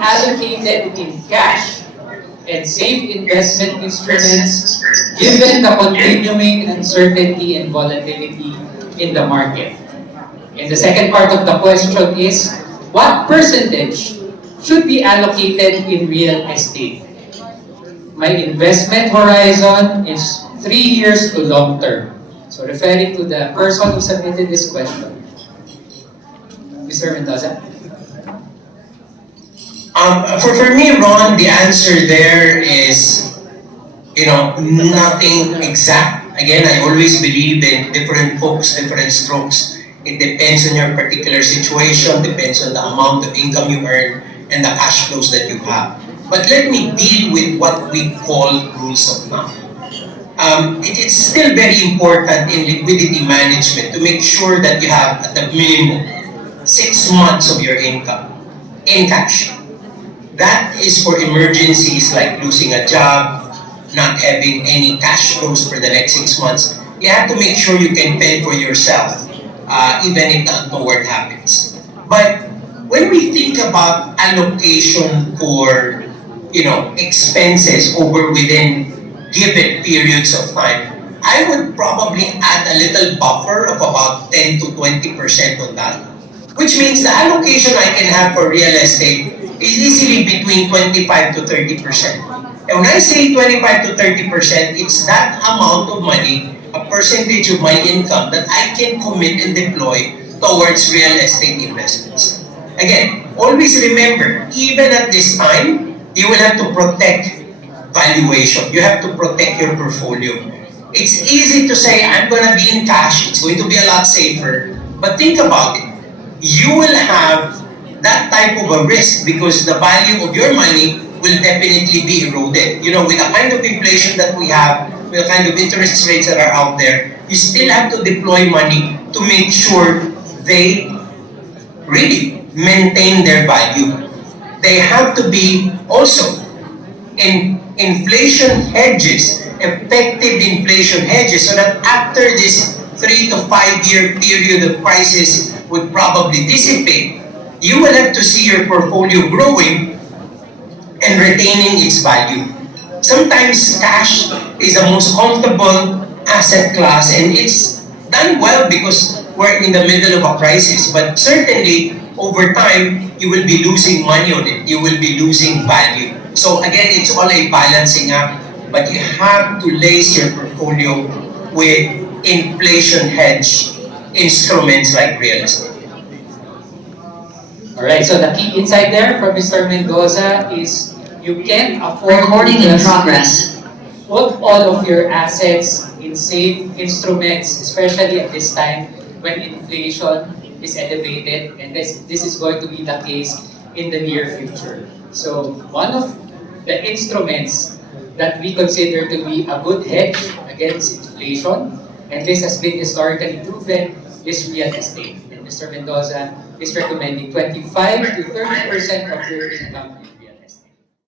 allocated in cash and safe investment instruments given the continuing uncertainty and volatility in the market? And the second part of the question is, what percentage should be allocated in real estate? My investment horizon is 3 years to long term. So referring to the person who submitted this question, Mr. Mendoza. For me, Ron, the answer there is, nothing exact. Again, I always believe in different folks, different strokes. It depends on your particular situation, depends on the amount of income you earn, and the cash flows that you have. But let me deal with what we call rules of thumb. It is still very important in liquidity management to make sure that you have at the minimum 6 months of your income in cash. That is for emergencies like losing a job, not having any cash flows for the next 6 months. You have to make sure you can fend for yourself, even if the untoward happens. But when we think about allocation for, expenses over within given periods of time, I would probably add a little buffer of about 10 to 20% on that. Which means the allocation I can have for real estate is easily between 25 to 30%. And when I say 25 to 30%, it's that amount of money, a percentage of my income that I can commit and deploy towards real estate investments. Again, always remember, even at this time, you will have to protect valuation. You have to protect your portfolio. It's easy to say, I'm going to be in cash, it's going to be a lot safer. But think about it. You will have that type of a risk because the value of your money will definitely be eroded. With the kind of inflation that we have, with the kind of interest rates that are out there, you still have to deploy money to make sure they really maintain their value. They have to be also in inflation hedges, effective inflation hedges, so that after this 3 to 5 year period of crisis would probably dissipate, you will have to see your portfolio growing and retaining its value. Sometimes cash is the most comfortable asset class and it's done well because we're in the middle of a crisis. But certainly, over time, you will be losing money on it. You will be losing value. So again, it's all a balancing act. But you have to lace your portfolio with inflation hedge instruments like real estate. Alright, so the key insight there from Mr. Mendoza is you can't afford Recording to in just progress. put all of your assets in safe instruments, especially at this time when inflation is elevated, and this is going to be the case in the near future. So one of the instruments that we consider to be a good hedge against inflation, and this has been historically proven, is real estate. And Mr. Mendoza is recommending 25 to 30% of your income